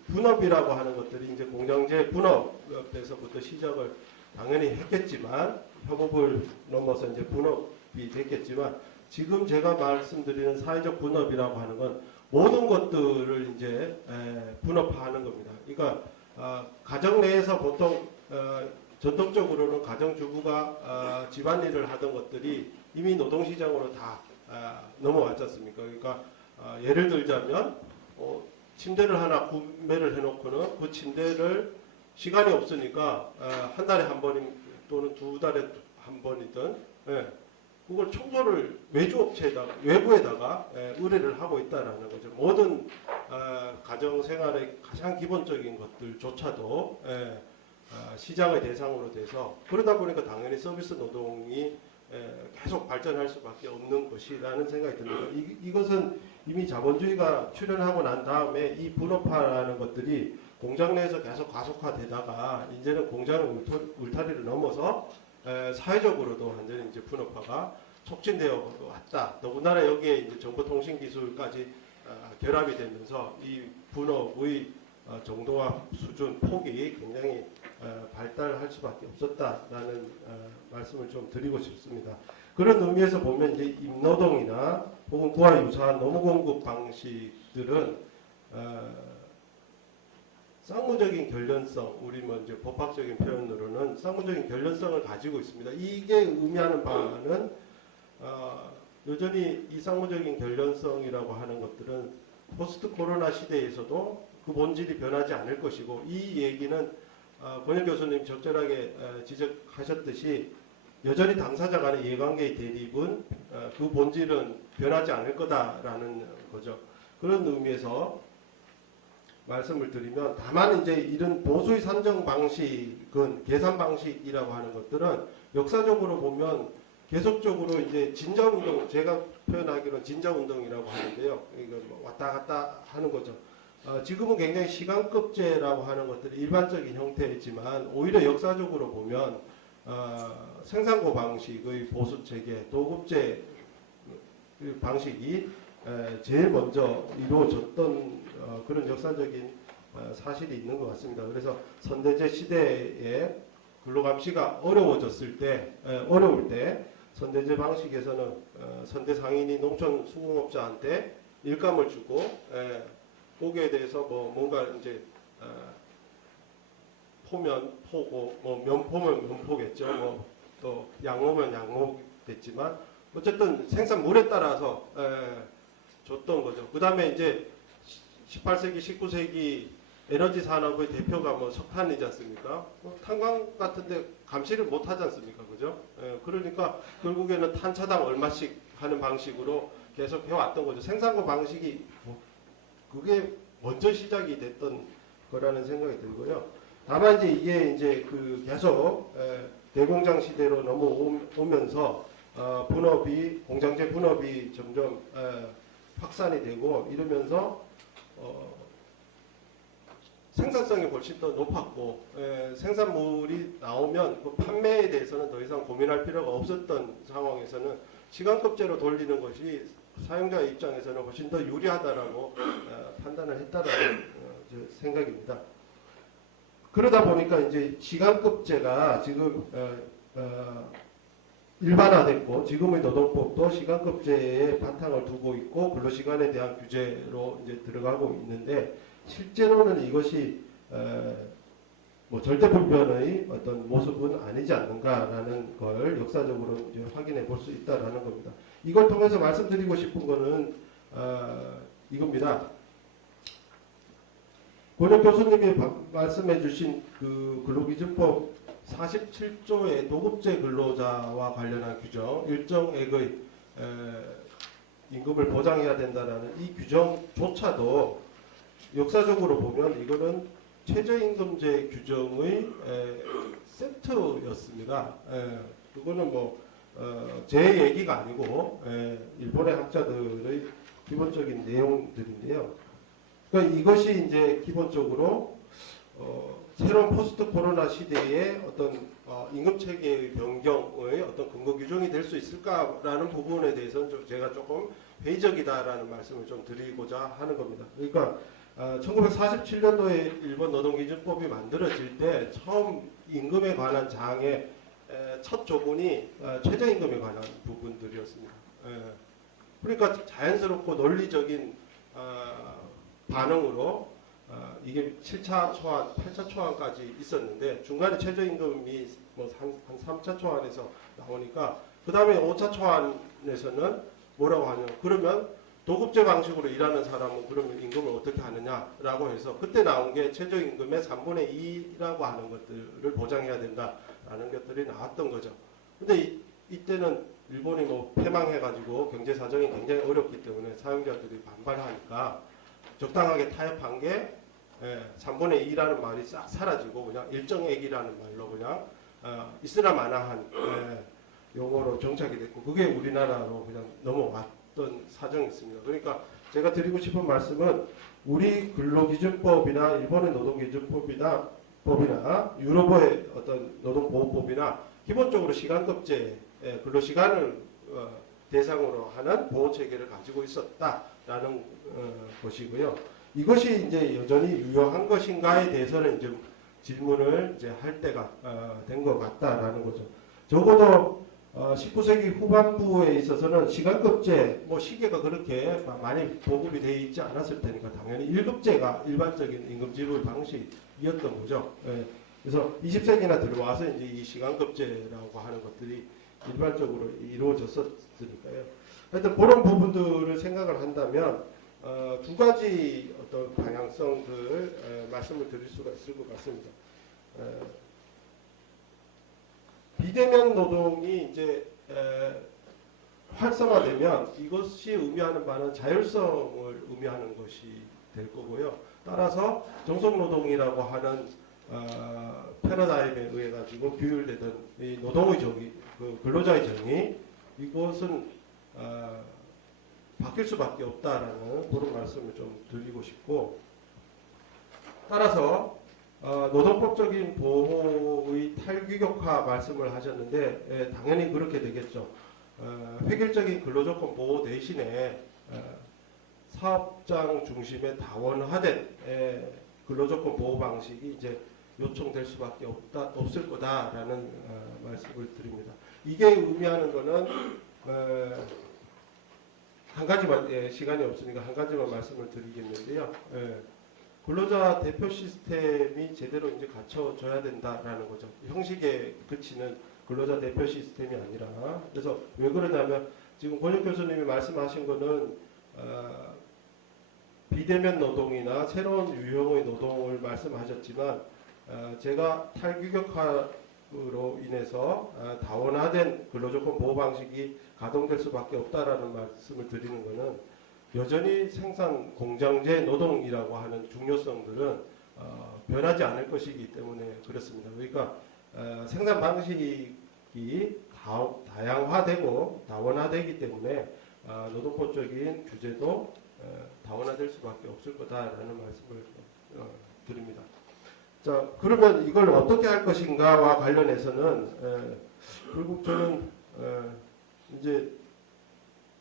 분업이라고 하는 것들이 이제 공장제 분업에서부터 시작을 당연히 했겠지만 협업을 넘어서 이제 분업이 됐겠지만 지금 제가 말씀드리는 사회적 분업이라고 하는 건 모든 것들을 이제 분업화하는 겁니다. 그러니까 가정 내에서 보통 전통적으로는 가정주부가 집안일을 하던 것들이 이미 노동시장으로 다 넘어왔지 않습니까? 그러니까 예를 들자면 침대를 하나 구매를 해놓고는 그 침대를 시간이 없으니까 한 달에 한 번인 또는 두 달에 한 번이든 그걸 청소를 외주업체에다가 외부에다가 의뢰를 하고 있다라는 거죠. 모든 가정생활의 가장 기본적인 것들조차도 시장의 대상으로 돼서 그러다 보니까 당연히 서비스 노동이 계속 발전할 수밖에 없는 것이라는 생각이 듭니다. 이것은 이미 자본주의가 출현하고 난 다음에 이 분업화라는 것들이 공장 내에서 계속 가속화되다가 이제는 공장의 울타리를 넘어서 사회적으로도 완전히 이제 분업화가 촉진되어 왔다. 더군다나 여기에 이제 정보통신 기술까지 결합이 되면서 이 분업의 정도와 수준, 폭이 굉장히 발달할 수밖에 없었다라는 말씀을 좀 드리고 싶습니다. 그런 의미에서 보면 이제 임노동이나 혹은 그와 유사한 노무 공급 방식들은 쌍무적인 결련성, 우리 먼저 법학적인 표현으로는 쌍무적인 결련성을 가지고 있습니다. 이게 의미하는 바는 여전히 이 쌍무적인 결련성이라고 하는 것들은 포스트 코로나 시대에서도 그 본질이 변하지 않을 것이고 이 얘기는 권혁 교수님 적절하게 지적하셨듯이 여전히 당사자 간의 이해관계의 대립은 그 본질은 변하지 않을 거다라는 거죠. 그런 의미에서 말씀을 드리면 다만 이제 이런 보수의 산정 방식은 계산 방식이라고 하는 것들은 역사적으로 보면 계속적으로 이제 진자운동 제가 표현하기로는 진자운동이라고 하는데요. 이거 왔다 갔다 하는 거죠. 지금은 굉장히 시간급제라고 하는 것들이 일반적인 형태이지만 오히려 역사적으로 보면 생산고 방식의 보수 체계, 도급제 방식이 제일 먼저 이루어졌던 그런 역사적인 사실이 있는 것 같습니다. 그래서 선대제 시대에 근로감시가 어려워졌을 때, 어려울 때 선대제 방식에서는 선대 상인이 농촌 수공업자한테 일감을 주고 거기에 대해서 뭔가 이제 포면 포고 면포면 면포겠죠. 또 양호면 양호겠지만 어쨌든 생산물에 따라서 줬던 거죠. 그 다음에 이제 18세기, 19세기 에너지 산업의 대표가 석탄이지 않습니까? 탄광 같은데 감시를 못 하지 않습니까? 그죠? 그러니까 결국에는 탄차당 얼마씩 하는 방식으로 계속 해왔던 거죠. 생산고 방식이 그게 먼저 시작이 됐던 거라는 생각이 들고요. 다만 이게 이제 그 계속 대공장 시대로 넘어오면서 분업이 공장제 분업이 점점 확산이 되고 이러면서 생산성이 훨씬 더 높았고 생산물이 나오면 그 판매에 대해서는 더 이상 고민할 필요가 없었던 상황에서는 시간급제로 돌리는 것이 사용자 입장에서는 훨씬 더 유리하다라고 판단을 했다라는 생각입니다. 그러다 보니까 이제 시간급제가 지금 일반화됐고 지금의 노동법도 시간급제에 바탕을 두고 있고 근로시간에 대한 규제로 이제 들어가고 있는데 실제로는 이것이 뭐 절대 불변의 어떤 모습은 아니지 않는가라는 걸 역사적으로 이제 확인해 볼 수 있다라는 겁니다. 이걸 통해서 말씀드리고 싶은 거는 이겁니다. 권혁 교수님이 말씀해 주신 그 근로기준법 47조의 도급제 근로자와 관련한 규정, 일정액의 임금을 보장해야 된다라는 이 규정조차도 역사적으로 보면 이거는 최저임금제 규정의 세트였습니다. 그거는 뭐 제 얘기가 아니고 일본의 학자들의 기본적인 내용들인데요. 그러니까 이것이 이제 기본적으로 새로운 포스트 코로나 시대에 어떤 임금 체계의 변경의 어떤 근거 규정이 될 수 있을까라는 부분에 대해서는 좀 제가 조금 회의적이다라는 말씀을 좀 드리고자 하는 겁니다. 그러니까 1947년도에 일본 노동기준법이 만들어질 때 처음 임금에 관한 장의 첫 조문이 최저임금에 관한 부분들이었습니다. 그러니까 자연스럽고 논리적인 반응으로 이게 7차 초안, 8차 초안까지 있었는데 중간에 최저임금이 뭐 한 3차 초안에서 나오니까 그 다음에 5차 초안에서는 뭐라고 하냐? 그러면 도급제 방식으로 일하는 사람은 그러면 임금을 어떻게 하느냐라고 해서 그때 나온 게 최저임금의 3분의 2라고 하는 것들을 보장해야 된다라는 것들이 나왔던 거죠. 근데 이때는 일본이 뭐 패망해가지고 경제 사정이 굉장히 어렵기 때문에 사용자들이 반발하니까 적당하게 타협한 게 3분의 2라는 말이 싹 사라지고 그냥 일정액이라는 말로 그냥 있으나 마나한 용어로 정착이 됐고 그게 우리나라로 그냥 넘어왔던 사정이 있습니다. 그러니까 제가 드리고 싶은 말씀은 우리 근로기준법이나 일본의 노동기준법이나 유럽의 어떤 노동보호법이나 기본적으로 시간급제 근로시간을 대상으로 하는 보호체계를 가지고 있었다라는 것이고요. 이것이 이제 여전히 유효한 것인가에 대해서는 이제 질문을 이제 할 때가 된 것 같다라는 거죠. 적어도 19세기 후반부에 있어서는 시간급제, 뭐 시계가 그렇게 많이 보급이 되어 있지 않았을 테니까 당연히 일급제가 일반적인 임금 지불 방식이었던 거죠. 그래서 20세기나 들어와서 이제 이 시간급제라고 하는 것들이 일반적으로 이루어졌었으니까요. 하여튼 그런 부분들을 생각을 한다면 두 가지 어떤 방향성들 말씀을 드릴 수가 있을 것 같습니다. 비대면 노동이 이제 활성화되면 이것이 의미하는 바는 자율성을 의미하는 것이 될 거고요. 따라서 정속노동이라고 하는 패러다임에 의해 가지고 규율되던 이 노동의 정의, 그 근로자의 정의 이것은 바뀔 수밖에 없다라는 그런 말씀을 좀 드리고 싶고 따라서 노동법적인 보호의 탈규격화 말씀을 하셨는데 당연히 그렇게 되겠죠. 획일적인 근로조건 보호 대신에 사업장 중심의 다원화된 근로조건 보호 방식이 이제 요청될 수밖에 없을 거다라는 말씀을 드립니다. 이게 의미하는 거는 한 가지만 시간이 없으니까 한 가지만 말씀을 드리겠는데요. 근로자 대표 시스템이 제대로 이제 갖춰져야 된다라는 거죠. 형식에 그치는 근로자 대표 시스템이 아니라 그래서 왜 그러냐면 지금 권혁 교수님이 말씀하신 거는 비대면 노동이나 새로운 유형의 노동을 말씀하셨지만 제가 탈규격화로 인해서 다원화된 근로조건 보호 방식이 가동될 수밖에 없다라는 말씀을 드리는 것은 여전히 생산 공장제 노동이라고 하는 중요성들은 변하지 않을 것이기 때문에 그렇습니다. 그러니까 생산 방식이 다양화되고 다원화되기 때문에 노동법적인 규제도 다원화될 수밖에 없을 거다라는 말씀을 드립니다. 자, 그러면 이걸 어떻게 할 것인가와 관련해서는 결국 저는 이제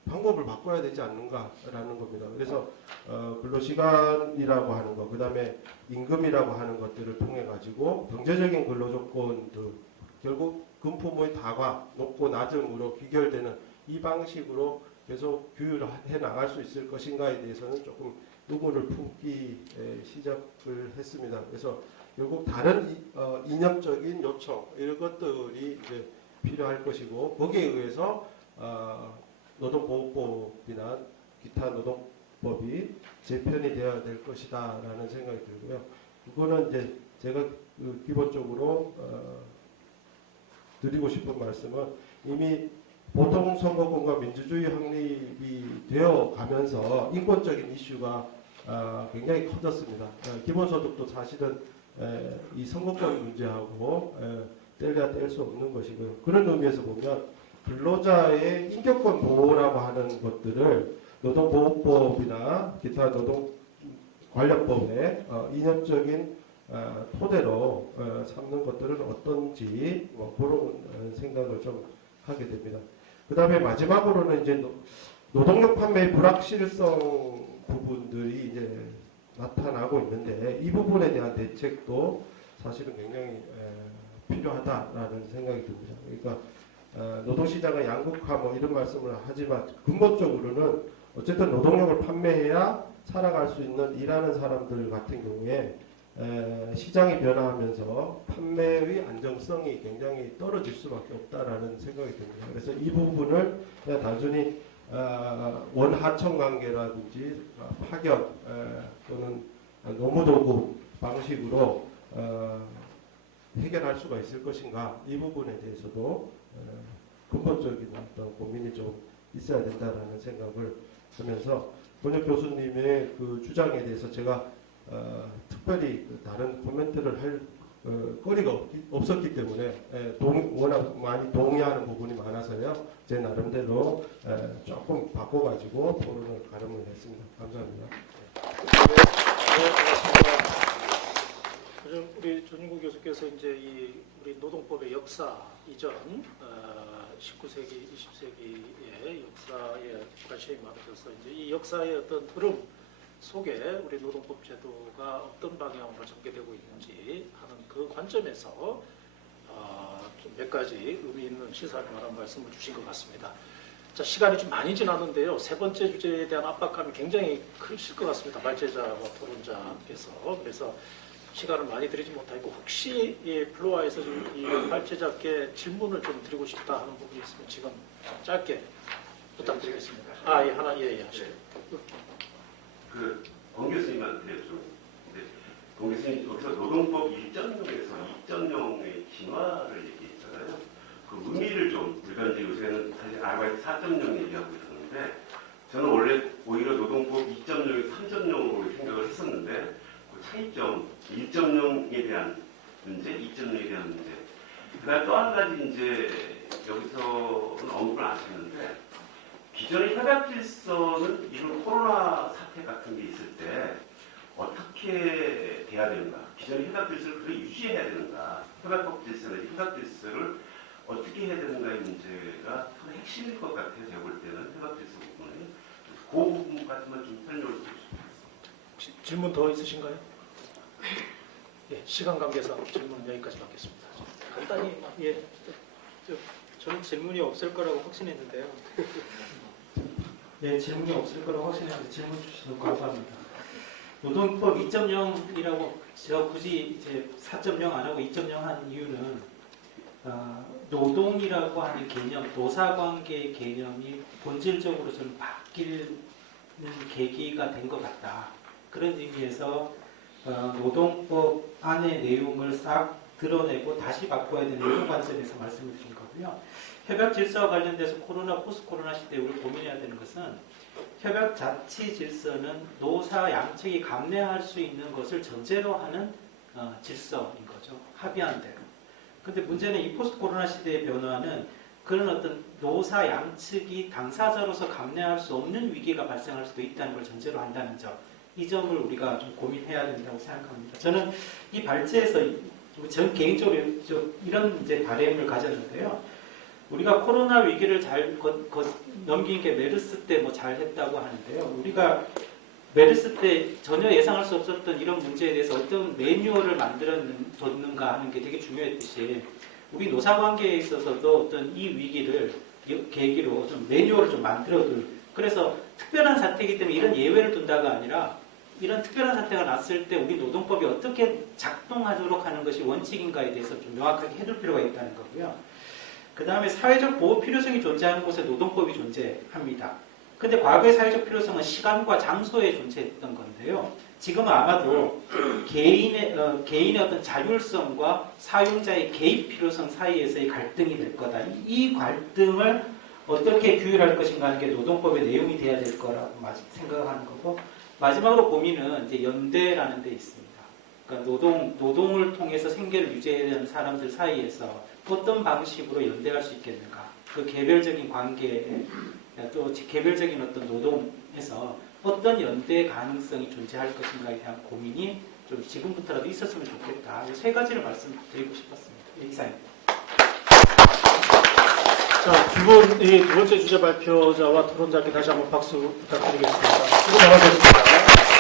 방법을 바꿔야 되지 않는가라는 겁니다. 그래서 근로시간이라고 하는 거, 그 다음에 임금이라고 하는 것들을 통해 가지고 경제적인 근로조건들, 결국 금품의 다과, 높고 낮음으로 귀결되는 이 방식으로 계속 규율해 나갈 수 있을 것인가에 대해서는 조금 의문을 품기 시작을 했습니다. 그래서 결국 다른 이념적인 요청 이런 것들이 이제 필요할 것이고 거기에 의해서 노동보호법이나 기타 노동법이 재편이 되어야 될 것이다라는 생각이 들고요. 그거는 이제 제가 기본적으로 드리고 싶은 말씀은 이미 보통선거권과 민주주의 확립이 되어 가면서 인권적인 이슈가 굉장히 커졌습니다. 기본소득도 사실은 이 선거권 문제하고 뗄래야 뗄 수 없는 것이고요. 그런 의미에서 보면 근로자의 인격권 보호라고 하는 것들을 노동보호법이나 기타 노동관련법의 이념적인 토대로 삼는 것들은 어떤지 그런 생각을 좀 하게 됩니다. 그 다음에 마지막으로는 이제 노동력 판매의 불확실성 부분들이 이제 나타나고 있는데 이 부분에 대한 대책도 사실은 굉장히 필요하다라는 생각이 듭니다. 그러니까 노동시장의 양극화 뭐 이런 말씀을 하지만 근본적으로는 어쨌든 노동력을 판매해야 살아갈 수 있는 일하는 사람들 같은 경우에 시장이 변화하면서 판매의 안정성이 굉장히 떨어질 수밖에 없다라는 생각이 듭니다. 그래서 이 부분을 그냥 단순히 원하청 관계라든지 파견 또는 노무도구 방식으로 해결할 수가 있을 것인가 이 부분에 대해서도 근본적인 어떤 고민이 좀 있어야 된다라는 생각을 하면서 권혁 교수님의 그 주장에 대해서 제가 특별히 다른 코멘트를 할 거리가 없었기 때문에 워낙 많이 동의하는 부분이 많아서요. 제 나름대로 조금 바꿔가지고 토론을 가름을 했습니다. 감사합니다. 요즘 우리 전인구 교수께서 이제 우리 노동법의 역사 이전 19세기, 20세기의 역사에 관심이 많으셔서 이제 이 역사의 어떤 흐름 속에 우리 노동법 제도가 어떤 방향으로 전개되고 있는지 하는 그 관점에서 좀 몇 가지 의미 있는 시사할 만한 말씀을 주신 것 같습니다. 자, 시간이 좀 많이 지났는데요. 세 번째 주제에 대한 압박감이 굉장히 크실 것 같습니다. 발제자와 토론자께서. 그래서 시간을 많이 드리지 못하고 혹시 이 플로아에서 이 발제자께 질문을 좀 드리고 싶다 하는 부분이 있으면 지금 짧게 부탁드리겠습니다. 예, 하나 예. 권 교수님한테 좀, 권 교수님 여기서 노동법 1.0에서 2.0의 진화를 얘기했잖아요. 그 의미를 좀, 우리가 이제 요새는 사실 아르바이트 4.0 얘기하고 있었는데, 저는 원래 오히려 노동법 2.0에서 3.0으로 생각을 했었는데, 그 차이점, 1.0에 대한 문제, 2.0에 대한 문제. 그다음 또 한 가지 이제 여기서는 언급을 안 하셨는데, 기존의 협약 질서는 이런 코로나 사태 같은 게 있을 때 어떻게 돼야 되는가? 기존의 협약 질서를 그대로 유지해야 되는가? 협약법 질서나 협약 질서를 어떻게 해야 되는가의 문제가 참 핵심일 것 같아요. 제가 볼 때는 협약 질서 부분은. 그 부분까지만 좀 설명을 해주시면 좋겠습니다. 혹시 질문 더 있으신가요? 예, 시간 관계상 질문 여기까지 받겠습니다. 간단히 예. 저는 질문이 없을 거라고 확신했는데요. 네, 질문이 없을 거라고 확신했는데 질문 주셔서 감사합니다. 노동법 2.0이라고 제가 굳이 이제 4.0 안 하고 2.0 한 이유는 노동이라고 하는 개념, 노사관계의 개념이 본질적으로 좀 바뀌는 계기가 된 것 같다. 그런 의미에서 노동법 안의 내용을 싹 드러내고 다시 바꿔야 되는 이런 관점에서 말씀을 드린 거고요. 협약 질서와 관련돼서 코로나, 포스트 코로나 시대에 우리 고민해야 되는 것은 협약 자치 질서는 노사 양측이 감내할 수 있는 것을 전제로 하는 질서인 거죠. 합의한 대로. 근데 문제는 이 포스트 코로나 시대의 변화는 그런 어떤 노사 양측이 당사자로서 감내할 수 없는 위기가 발생할 수도 있다는 걸 전제로 한다는 점. 이 점을 우리가 좀 고민해야 된다고 생각합니다. 저는 이 발제에서 전 개인적으로 이런 이제 바람을 가졌는데요. 우리가 코로나 위기를 잘 넘긴 게 메르스 때 뭐 잘했다고 하는데요. 우리가 메르스 때 전혀 예상할 수 없었던 이런 문제에 대해서 어떤 매뉴얼을 만들어뒀는가 하는 게 되게 중요했듯이 우리 노사관계에 있어서도 어떤 이 위기를 계기로 좀 매뉴얼을 좀 만들어둘. 그래서 특별한 사태이기 때문에 이런 예외를 둔다가 아니라 이런 특별한 사태가 났을 때 우리 노동법이 어떻게 작동하도록 하는 것이 원칙인가에 대해서 좀 명확하게 해둘 필요가 있다는 거고요. 그 다음에 사회적 보호 필요성이 존재하는 곳에 노동법이 존재합니다. 근데 과거의 사회적 필요성은 시간과 장소에 존재했던 건데요. 지금은 아마도 개인의 어떤 자율성과 사용자의 개입 필요성 사이에서의 갈등이 될 거다. 이 갈등을 어떻게 규율할 것인가 하는 게 노동법의 내용이 돼야 될 거라고 생각하는 거고, 마지막으로 고민은 이제 연대라는 데 있습니다. 그러니까 노동을 통해서 생계를 유지해야 하는 사람들 사이에서 어떤 방식으로 연대할 수 있겠는가? 그 개별적인 관계에 또 개별적인 어떤 노동에서 어떤 연대 가능성이 존재할 것인가에 대한 고민이 좀 지금부터라도 있었으면 좋겠다. 이 세 가지를 말씀드리고 싶었습니다. 이상입니다. 자, 두 분, 이 두 번째 주제 발표자와 토론자께 다시 한번 박수 부탁드리겠습니다. 수고 많으셨습니다.